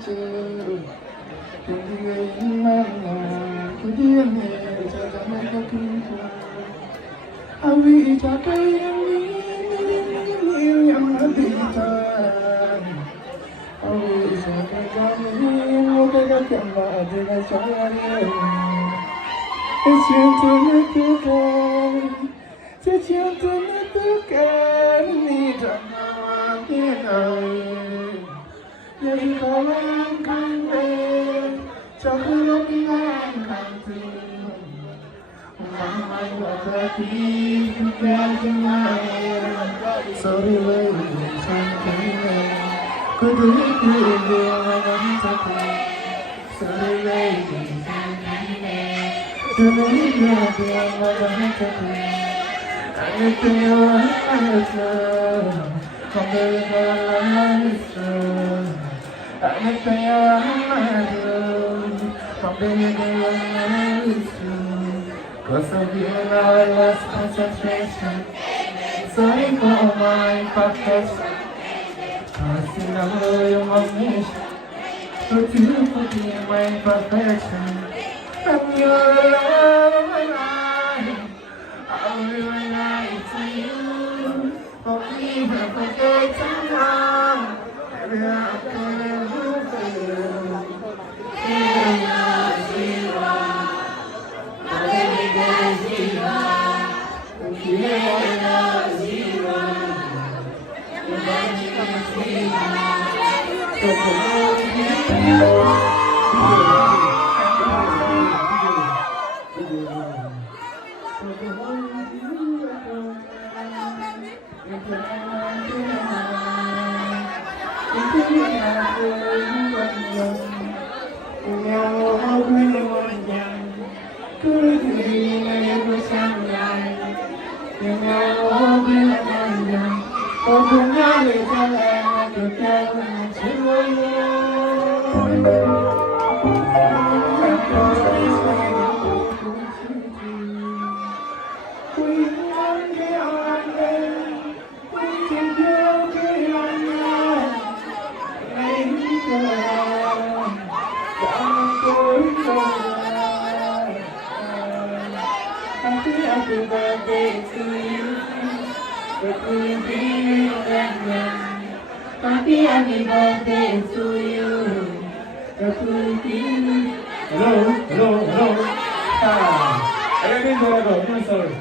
멈춰 그리고 만나 그리움에 찾아낸 것 같아 아위 자가의 Siento me tocar, te siento me tocar, ni tanto que ya y kawan kande, chakra pinang kantu, mamai wakati kaya sorry lady, something kudu kudu wanam tapi, sorry lady, Anything you want, cause of you now I lost concentration. Sorry for my imperfection. I know you're my mission, but you forgive my imperfection. I'm your life. I'll rely to you. Forgive and forget somehow. Maybe I can do for you. Even now it's zero. Baby, there's zero. Even now it's zero. Your body is zero. So forgive me. Happy birthday to you. Happy birthday to you. Hello. I didn't know about my sorry.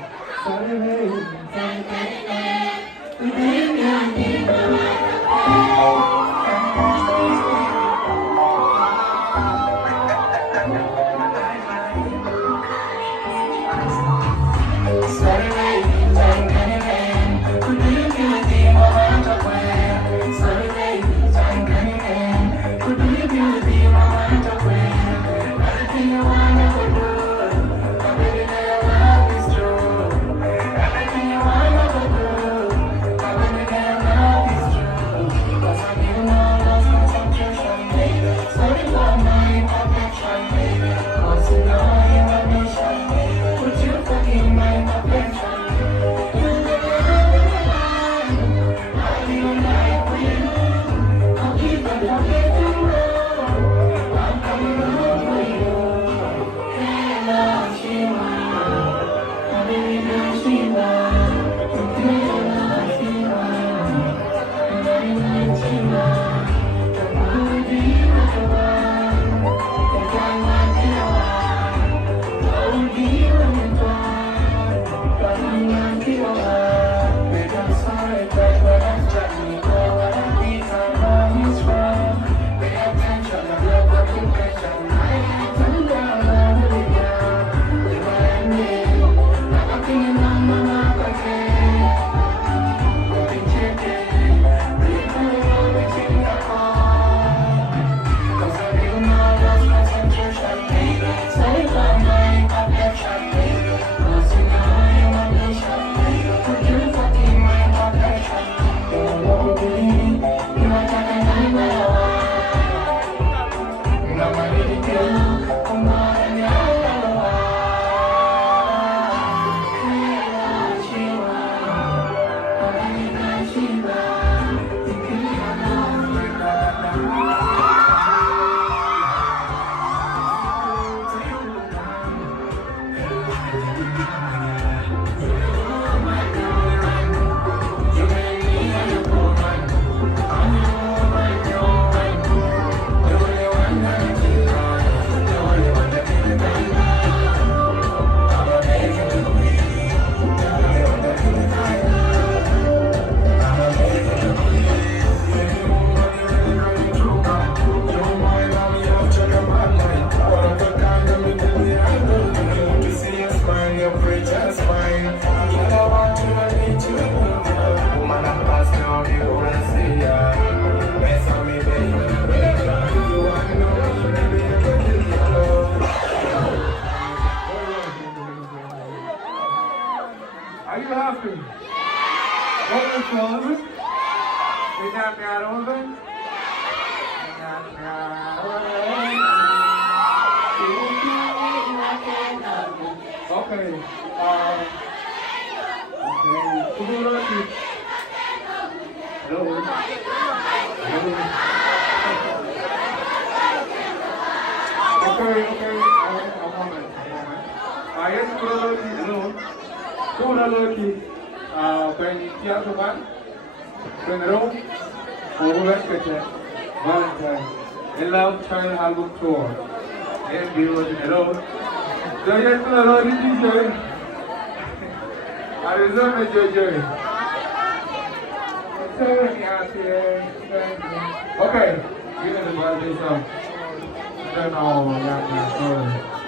Okay. Okay. Hello. Hello. Okay, okay. A moment. Yes, hello. When Tiago General, Valentine, in Love Child Album Tour. And we were hello. So yes, hello, this is Joey. I reserve it, Joey. Okay, we're going to buy this up. Then I'll wrap this up.